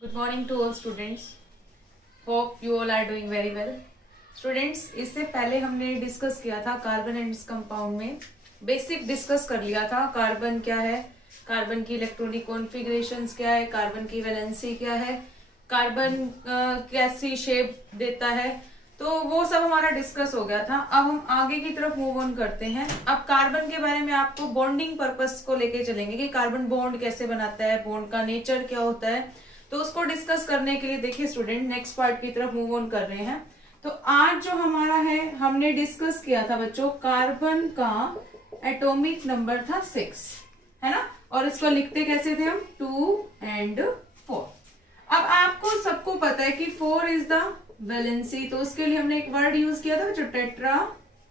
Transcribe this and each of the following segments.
Good morning to all students. Hope you all are doing very well. Students, इससे पहले हमने discuss किया था कार्बन एंड कंपाउंड में बेसिक डिस्कस कर लिया था। कार्बन क्या है, कार्बन की इलेक्ट्रॉनिक कॉन्फ़िगरेशंस क्या है, कार्बन की वैलेंसी क्या है, कार्बन कैसी शेप देता है, तो वो सब हमारा डिस्कस हो गया था। अब हम आगे की तरफ मूव ऑन करते हैं। अब कार्बन के बारे में आपको बॉन्डिंग पर्पस को लेके चलेंगे कि कार्बन बॉन्ड कैसे बनाता है, बॉन्ड का नेचर क्या होता है, तो उसको डिस्कस करने के लिए देखिए स्टूडेंट नेक्स्ट पार्ट की तरफ मूव ऑन कर रहे हैं। तो आज जो हमारा है, हमने डिस्कस किया था बच्चों, कार्बन का एटॉमिक नंबर था 6, है ना, और इसको लिखते कैसे थे हम, 2 and 4। अब आपको सबको पता है कि 4 इज द वैलेंसी, तो उसके लिए हमने एक वर्ड यूज किया था जो टेट्रा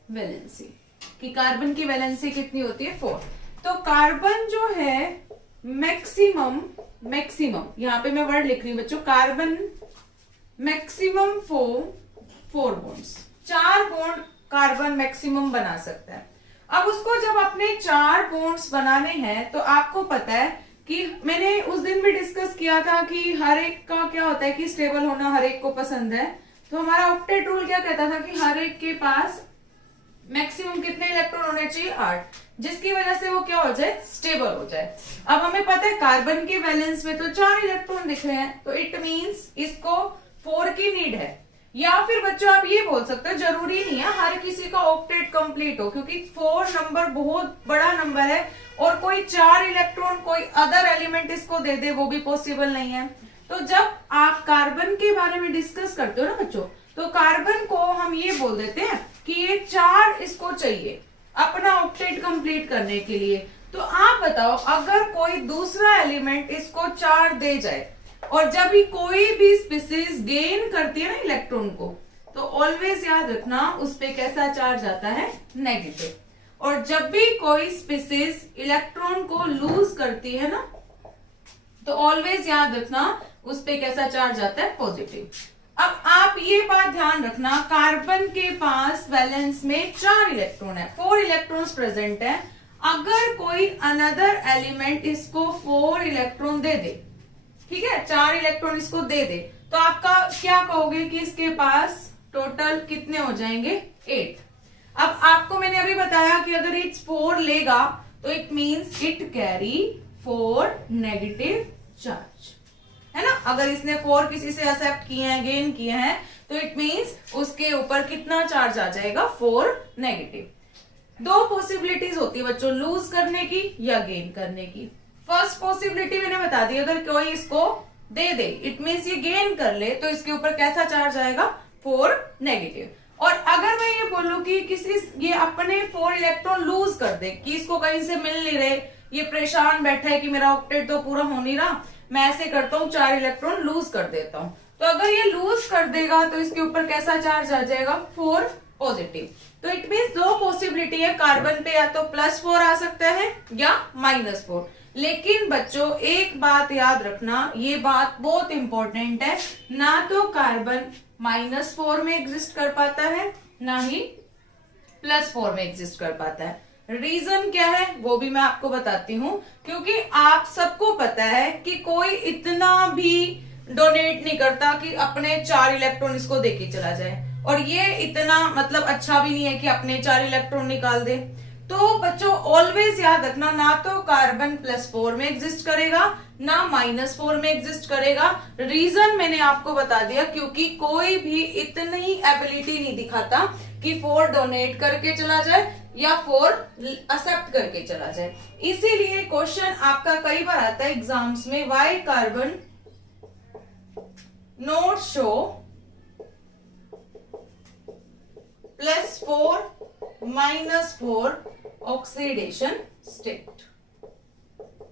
वैलेंसी, कि कार्बन की वैलेंसी कितनी होती है, 4। तो कार्बन जो है मैक्सिमम यहाँ पे मैं वर्ड लिख रही हूं बच्चों, carbon maximum 4 bonds, 4 bond carbon maximum बना सकता है। अब उसको जब अपने 4 बॉन्ड्स बनाने हैं तो आपको पता है कि मैंने उस दिन भी डिस्कस किया था कि हर एक का क्या होता है कि स्टेबल होना हर एक को पसंद है। तो हमारा ऑक्टेट रूल क्या कहता था कि हर एक के पास मैक्सिमम कितने इलेक्ट्रॉन होने चाहिए, 8, जिसकी वजह से वो क्या हो जाए, स्टेबल हो जाए। अब हमें पता है कार्बन के वैलेंस में तो 4 इलेक्ट्रॉन दिख रहे हैं, तो इट मींस इसको 4 की नीड है। या फिर बच्चों आप ये बोल सकते हो, जरूरी नहीं है हर किसी का ऑक्टेट कंप्लीट हो, क्योंकि 4 नंबर बहुत बड़ा नंबर है और कोई 4 इलेक्ट्रॉन कोई अदर एलिमेंट इसको दे दे वो भी पॉसिबल नहीं है। तो जब आप कार्बन के बारे में डिस्कस करते हो ना बच्चों, तो कार्बन को हम ये बोल देते हैं कि ये 4 इसको चाहिए अपना ऑक्टेट कंप्लीट करने के लिए। तो आप बताओ, अगर कोई दूसरा एलिमेंट इसको 4 दे जाए और जब भी कोई भी स्पीसीज गेन करती है ना इलेक्ट्रॉन को, तो ऑलवेज याद रखना उस पे कैसा चार्ज आता है, नेगेटिव। और जब भी कोई स्पीसीज इलेक्ट्रॉन को लूज करती है ना, तो ऑलवेज याद रखना उस पे कैसा चार्ज आता है, पॉजिटिव। अब आप ये बात ध्यान रखना, कार्बन के पास वैलेंस में 4 इलेक्ट्रॉन है, 4 इलेक्ट्रॉन्स प्रेजेंट है। अगर कोई अनदर एलिमेंट इसको 4 इलेक्ट्रॉन दे दे, ठीक है, 4 इलेक्ट्रॉन इसको दे दे, तो आपका क्या कहोगे कि इसके पास टोटल कितने हो जाएंगे, 8। अब आपको मैंने अभी बताया कि अगर इट 4 लेगा तो it means it carry 4 negative charge, है ना। अगर इसने 4 किसी से एक्सेप्ट किए हैं, गेन किए हैं, तो इट मींस उसके ऊपर कितना चार्ज आ जाएगा, 4 नेगेटिव। 2 पॉसिबिलिटीज होती है बच्चों, लूज करने की या गेन करने की। फर्स्ट पॉसिबिलिटी मैंने बता दी, अगर कोई इसको दे दे इट मींस ये गेन कर ले, तो इसके ऊपर कैसा चार्ज आएगा, 4 नेगेटिव। और अगर मैं ये बोलूं कि किसी ये अपने 4 इलेक्ट्रॉन लूज कर दे, कि इसको कहीं से मिल नहीं रहे, ये परेशान बैठा है कि मेरा ऑक्टेट तो पूरा हो नहीं रहा, मैं ऐसे करता हूँ 4 इलेक्ट्रॉन लूज कर देता हूँ, तो अगर ये लूज कर देगा तो इसके ऊपर कैसा चार्ज आ जाएगा, 4 पॉजिटिव। तो इट मींस 2 पॉसिबिलिटी है, कार्बन पे या तो +4 आ सकता है या -4। लेकिन बच्चों एक बात याद रखना, ये बात बहुत इंपॉर्टेंट है, ना तो कार्बन -4 में एग्जिस्ट कर पाता है, ना ही +4 में एग्जिस्ट कर पाता है। रीजन क्या है वो भी मैं आपको बताती हूँ, क्योंकि आप सबको पता है कि कोई इतना भी डोनेट नहीं करता कि अपने 4 इलेक्ट्रॉन इसको देके चला जाए, और ये इतना मतलब अच्छा भी नहीं है कि अपने 4 इलेक्ट्रॉन निकाल दे। तो बच्चों ऑलवेज याद रखना, ना तो कार्बन +4 में एग्जिस्ट करेगा, ना -4 में एग्जिस्ट करेगा। रीजन मैंने आपको बता दिया, क्योंकि कोई भी इतनी एबिलिटी नहीं दिखाता कि 4 डोनेट करके चला जाए या 4 एक्सेप्ट करके चला जाए। इसीलिए क्वेश्चन आपका कई बार आता है एग्जाम्स में, why carbon not show +4 -4 oxidation state.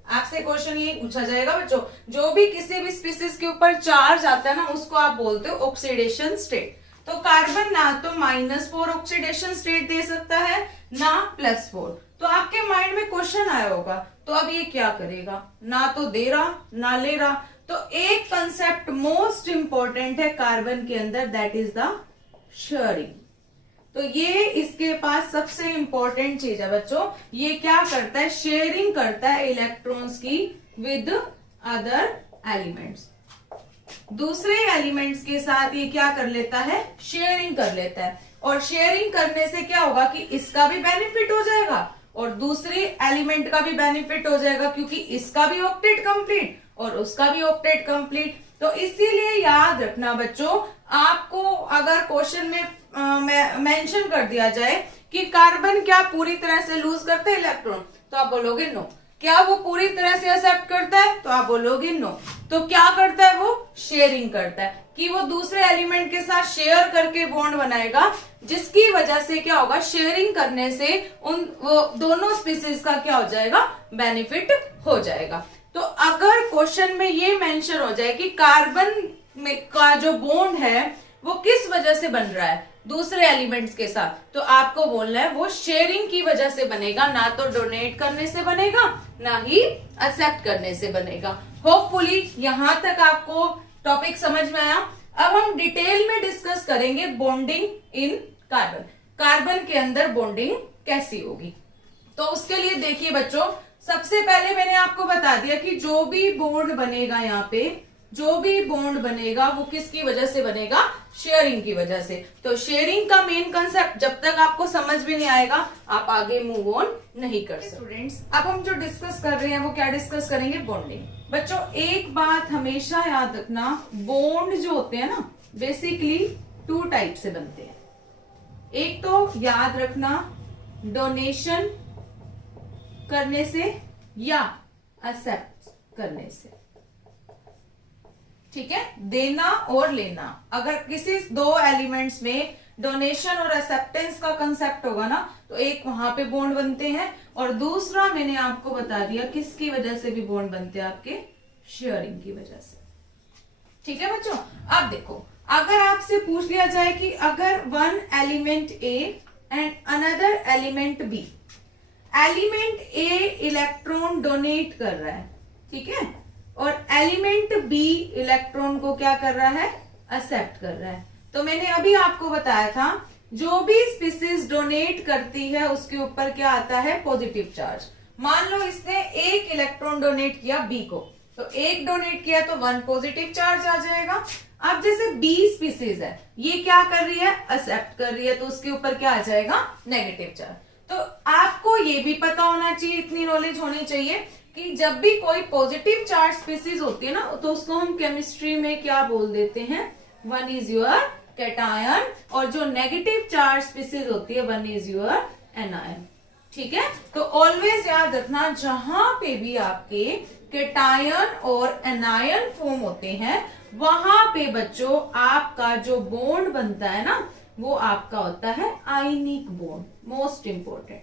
आपसे क्वेश्चन ये पूछा जाएगा बच्चों, जो भी किसी भी स्पीसीज के ऊपर चार्ज आता है ना, उसको आप बोलते हो ऑक्सीडेशन स्टेट। तो कार्बन ना तो -4 ऑक्सीडेशन स्टेट दे सकता है, ना +4। तो आपके माइंड में क्वेश्चन आया होगा, तो अब ये क्या करेगा, ना तो दे रहा ना ले रहा। तो एक कंसेप्ट मोस्ट इंपॉर्टेंट है कार्बन के अंदर, दैट इज द शेयरिंग। तो ये इसके पास सबसे इंपॉर्टेंट चीज है बच्चों, ये क्या करता है, शेयरिंग करता है इलेक्ट्रॉन्स की विद अदर एलिमेंट्स। दूसरे एलिमेंट्स के साथ ये क्या कर लेता है, शेयरिंग कर लेता है। और शेयरिंग करने से क्या होगा कि इसका भी बेनिफिट हो जाएगा और दूसरे एलिमेंट का भी बेनिफिट हो जाएगा, क्योंकि इसका भी ऑक्टेट कंप्लीट और उसका भी ऑक्टेट कंप्लीट। तो इसीलिए याद रखना बच्चों, आपको अगर क्वेश्चन में मेंशन कर दिया जाए कि कार्बन क्या पूरी तरह से लूज करता है इलेक्ट्रॉन, तो आप बोलोगे नो। क्या वो पूरी तरह से एक्सेप्ट करता है, तो आप बोलोगे नो। तो क्या करता है, वो शेयरिंग करता है, कि वो दूसरे एलिमेंट के साथ शेयर करके बॉन्ड बनाएगा, जिसकी वजह से क्या होगा, शेयरिंग करने से वो दोनों स्पीसीज का क्या हो जाएगा, बेनिफिट हो जाएगा। तो अगर क्वेश्चन में ये मेंशन हो जाए कि कार्बन में का जो बॉन्ड है वो किस वजह से बन रहा है दूसरे एलिमेंट्स के साथ, तो आपको बोलना है वो शेयरिंग की वजह से बनेगा, ना तो डोनेट करने से बनेगा ना ही एक्सेप्ट करने से बनेगा। होपफुली यहां तक आपको टॉपिक समझ में आया। अब हम डिटेल में डिस्कस करेंगे बॉन्डिंग इन कार्बन, कार्बन के अंदर बॉन्डिंग कैसी होगी। तो उसके लिए देखिए बच्चों, सबसे पहले मैंने आपको बता दिया कि जो भी बॉन्ड बनेगा, यहाँ पे जो भी बॉन्ड बनेगा वो किसकी वजह से बनेगा, शेयरिंग की वजह से। तो शेयरिंग का मेन कंसेप्ट जब तक आपको समझ में नहीं आएगा आप आगे मूव ऑन नहीं कर सकते। स्टूडेंट्स, अब हम जो डिस्कस कर रहे हैं वो क्या डिस्कस करेंगे, बॉन्डिंग। बच्चों एक बात हमेशा याद रखना, बॉन्ड जो होते हैं ना बेसिकली 2 टाइप से बनते हैं। एक तो याद रखना डोनेशन करने से या एक्सेप्ट करने से, ठीक है, देना और लेना। अगर किसी 2 एलिमेंट्स में डोनेशन और एक्सेप्टेंस का कंसेप्ट होगा ना, तो एक वहां पे बॉन्ड बनते हैं और दूसरा मैंने आपको बता दिया किसकी वजह से भी बॉन्ड बनते हैं, आपके शेयरिंग की वजह से। ठीक है बच्चों, अब देखो, अगर आपसे पूछ लिया जाए कि अगर one element A and another element B, element A electron donate कर रहा है, ठीक है, और एलिमेंट बी इलेक्ट्रॉन को क्या कर रहा है, एक्सेप्ट कर रहा है। तो मैंने अभी आपको बताया था जो भी स्पीसीज डोनेट करती है उसके ऊपर क्या आता है, पॉजिटिव चार्ज। मान लो इसने 1 इलेक्ट्रॉन डोनेट किया बी को, तो 1 डोनेट किया तो 1 पॉजिटिव चार्ज आ जाएगा। अब जैसे बी स्पीसीज है, ये क्या कर रही है, एक्सेप्ट कर रही है, तो उसके ऊपर क्या आ जाएगा, नेगेटिव चार्ज। तो आपको ये भी पता होना चाहिए, इतनी नॉलेज होनी चाहिए कि जब भी कोई पॉजिटिव चार्ज स्पीसीज होती है ना, तो उसको हम केमिस्ट्री में क्या बोल देते हैं, 1 इज योर कैटायन, और जो नेगेटिव चार्ज स्पीसीज होती है 1 इज योर एनायन। ठीक है, तो ऑलवेज याद रखना जहां पे भी आपके कैटायन और एनायन फॉर्म होते हैं वहां पे बच्चों आपका जो बॉन्ड बनता है ना वो आपका होता है आयनिक बॉन्ड, मोस्ट इंपोर्टेंट।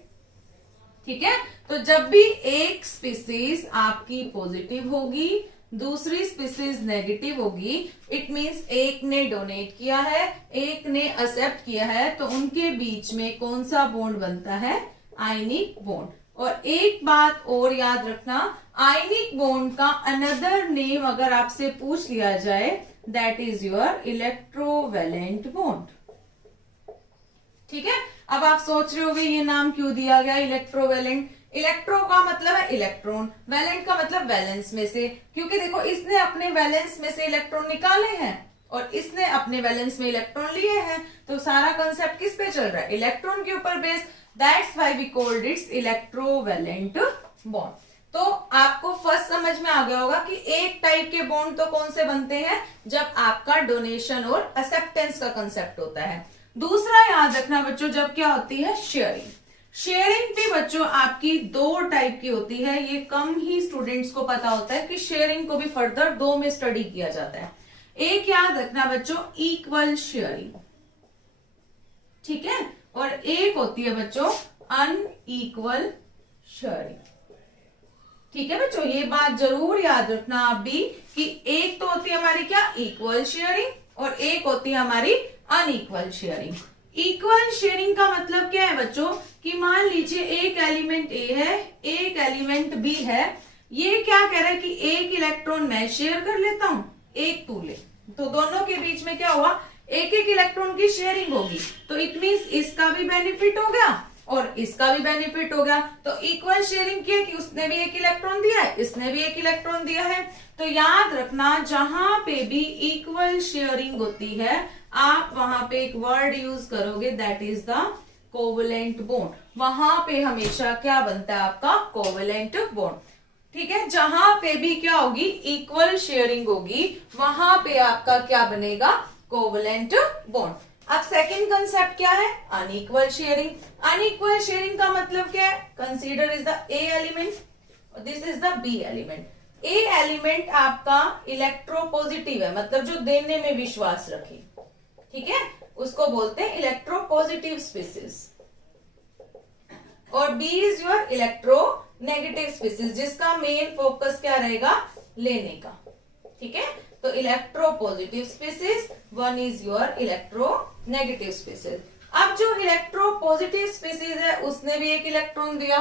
ठीक है, तो जब भी एक स्पीसीज आपकी पॉजिटिव होगी दूसरी स्पीसीज नेगेटिव होगी, इट मींस एक ने डोनेट किया है एक ने एक्सेप्ट किया है, तो उनके बीच में कौन सा बॉन्ड बनता है, आयनिक बॉन्ड। और एक बात और याद रखना, आयनिक बॉन्ड का अनदर नेम अगर आपसे पूछ लिया जाए that is your electrovalent bond. ठीक है, अब आप सोच रहे होंगे ये नाम क्यों दिया गया इलेक्ट्रोवैलेंट। इलेक्ट्रो का मतलब है इलेक्ट्रॉन, वैलेंट का मतलब वैलेंस में से, क्योंकि देखो इसने अपने वैलेंस में से इलेक्ट्रॉन निकाले हैं और इसने अपने वैलेंस में इलेक्ट्रॉन लिए हैं, तो सारा कंसेप्ट किस पे चल रहा है, इलेक्ट्रॉन के ऊपर based. That's why we called it's electrovalent bond. तो आपको फर्स्ट समझ में आ गया होगा कि एक टाइप के बॉन्ड तो कौन से बनते हैं, जब आपका डोनेशन और एक्सेप्टेंस का कंसेप्ट होता है। दूसरा याद रखना बच्चों, जब क्या होती है शेयरिंग। शेयरिंग भी बच्चों आपकी 2 टाइप की होती है, ये कम ही स्टूडेंट्स को पता होता है कि शेयरिंग को भी फर्दर 2 में स्टडी किया जाता है। एक याद रखना बच्चों इक्वल शेयरिंग, ठीक है, और एक होती है बच्चों अनइक्वल शेयरिंग। ठीक है बच्चों, ये बात जरूर याद रखना आप भी कि एक तो होती है हमारी क्या इक्वल शेयरिंग और एक होती है हमारी अनइक्वल शेयरिंग। इक्वल शेयरिंग का मतलब क्या है बच्चों कि मान लीजिए एक एलिमेंट ए है एक एलिमेंट बी है, ये क्या कह रहा है कि एक इलेक्ट्रॉन मैं शेयर कर लेता हूं एक तू ले, तो दोनों के बीच में क्या हुआ, एक एक इलेक्ट्रॉन की शेयरिंग होगी, तो इट मींस इसका भी बेनिफिट हो गया और इसका भी बेनिफिट हो गया। तो इक्वल शेयरिंग किया कि उसने भी एक इलेक्ट्रॉन दिया है, इसने भी एक इलेक्ट्रॉन दिया है। तो याद रखना जहां पे भी इक्वल शेयरिंग होती है आप वहां पे एक वर्ड यूज करोगे, that is the covalent bond. वहां पे हमेशा क्या बनता है आपका कोवेलेंट बॉन्ड। ठीक है, जहां पे भी क्या होगी इक्वल शेयरिंग होगी वहां पे आपका क्या बनेगा कोवेलेंट बॉन्ड। अब सेकंड कंसेप्ट क्या है अनइक्वल शेयरिंग। अनइक्वल शेयरिंग का मतलब क्या है, consider is the A element, this is the B element. A element आपका इलेक्ट्रोपॉजिटिव है, मतलब जो देने में विश्वास रखे, ठीक है, उसको बोलते हैं इलेक्ट्रोपॉजिटिव स्पीसीज। और B is your electronegative species, जिसका मेन फोकस क्या रहेगा लेने का। ठीक है, तो electropositive species, one is your electronegative species. अब जो इलेक्ट्रोपॉजिटिव स्पीसीज है उसने भी एक इलेक्ट्रॉन दिया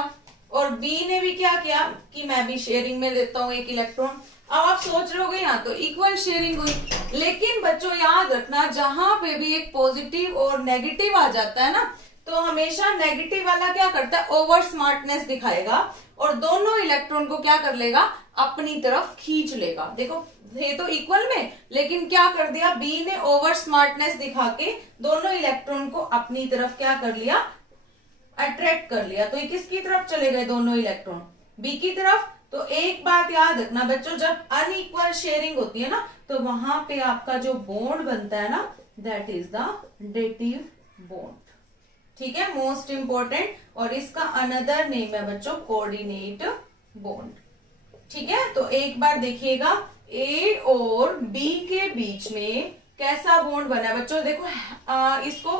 और बी ने भी क्या किया कि मैं भी शेयरिंग में देता हूं एक इलेक्ट्रॉन। अब आप सोच रहे होगे यहाँ तो इक्वल शेयरिंग हुई, लेकिन बच्चों याद रखना जहां पे भी एक पॉजिटिव और नेगेटिव आ जाता है ना, तो हमेशा नेगेटिव वाला क्या करता है ओवर स्मार्टनेस दिखाएगा और दोनों इलेक्ट्रॉन को क्या कर लेगा अपनी तरफ खींच लेगा। देखो ये तो इक्वल में, लेकिन क्या कर दिया बी ने ओवर स्मार्टनेस दिखा के दोनों इलेक्ट्रॉन को अपनी तरफ क्या कर लिया अट्रैक्ट कर लिया। तो ये किसकी तरफ चले गए दोनों इलेक्ट्रॉन बी की तरफ। तो एक बात याद रखना बच्चों, जब अनइक्वल शेयरिंग होती है ना तो वहां पे आपका जो बॉन्ड बनता है ना that is the dative bond. ठीक है, मोस्ट इंपॉर्टेंट, और इसका अनदर नेम है बच्चों कोऑर्डिनेट बॉन्ड। ठीक है, तो एक बार देखिएगा ए और बी के बीच में कैसा बॉन्ड बना है बच्चों। देखो इसको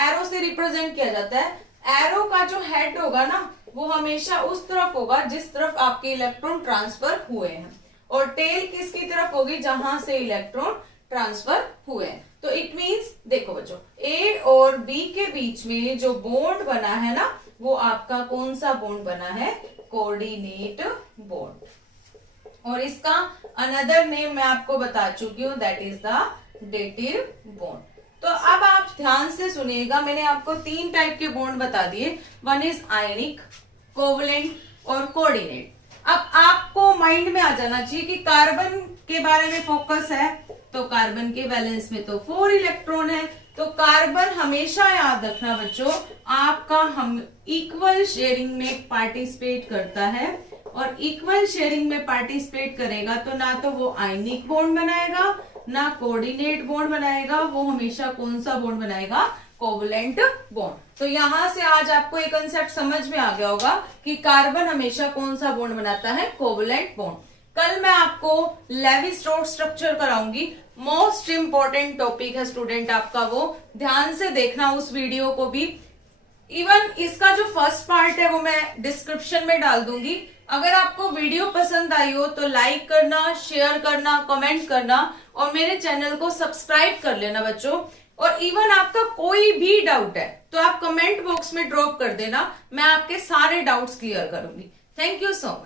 एरो से रिप्रेजेंट किया जाता है। एरो का जो हेड होगा ना वो हमेशा उस तरफ होगा जिस तरफ आपके इलेक्ट्रॉन ट्रांसफर हुए हैं, और टेल किसकी तरफ होगी जहां से इलेक्ट्रॉन ट्रांसफर हुए हैं। तो इट मींस देखो बच्चों ए और बी के बीच में जो बॉन्ड बना है ना वो आपका कौन सा बॉन्ड बना है कोऑर्डिनेट बॉन्ड। और इसका अनदर नेम मैं आपको बता चुकी हूं that is the dative bond. तो अब आप ध्यान से सुनिएगा, मैंने आपको 3 टाइप के बॉन्ड बता दिए, वन इज आयनिक, कोवलेंट और कोऑर्डिनेट। अब आपको माइंड में आ जाना चाहिए कि कार्बन के बारे में फोकस है, तो कार्बन के वैलेंस में तो 4 इलेक्ट्रॉन है, तो कार्बन हमेशा याद रखना बच्चों आपका हम इक्वल शेयरिंग में पार्टिसिपेट करता है, और इक्वल शेयरिंग में पार्टिसिपेट करेगा तो ना तो वो आयनिक बॉन्ड बनाएगा ना कोऑर्डिनेट बॉन्ड बनाएगा, वो हमेशा कौन सा बॉन्ड बनाएगा कोवलेंट बॉन्ड। तो यहां से आज आपको एक कंसेप्ट समझ में आ गया होगा कि कार्बन हमेशा कौन सा बॉन्ड बनाता है कोवलेंट बॉन्ड। कल मैं आपको लेवी-स्ट्रोस स्ट्रक्चर कराऊंगी, मोस्ट इंपॉर्टेंट टॉपिक है स्टूडेंट आपका, वो ध्यान से देखना उस वीडियो को भी। इवन इसका जो फर्स्ट पार्ट है वो मैं डिस्क्रिप्शन में डाल दूंगी। अगर आपको वीडियो पसंद आई हो तो लाइक करना, शेयर करना, कमेंट करना और मेरे चैनल को सब्सक्राइब कर लेना बच्चों। और इवन आपका कोई भी डाउट है तो आप कमेंट बॉक्स में ड्रॉप कर देना, मैं आपके सारे डाउट्स क्लियर करूंगी। Thank you so much.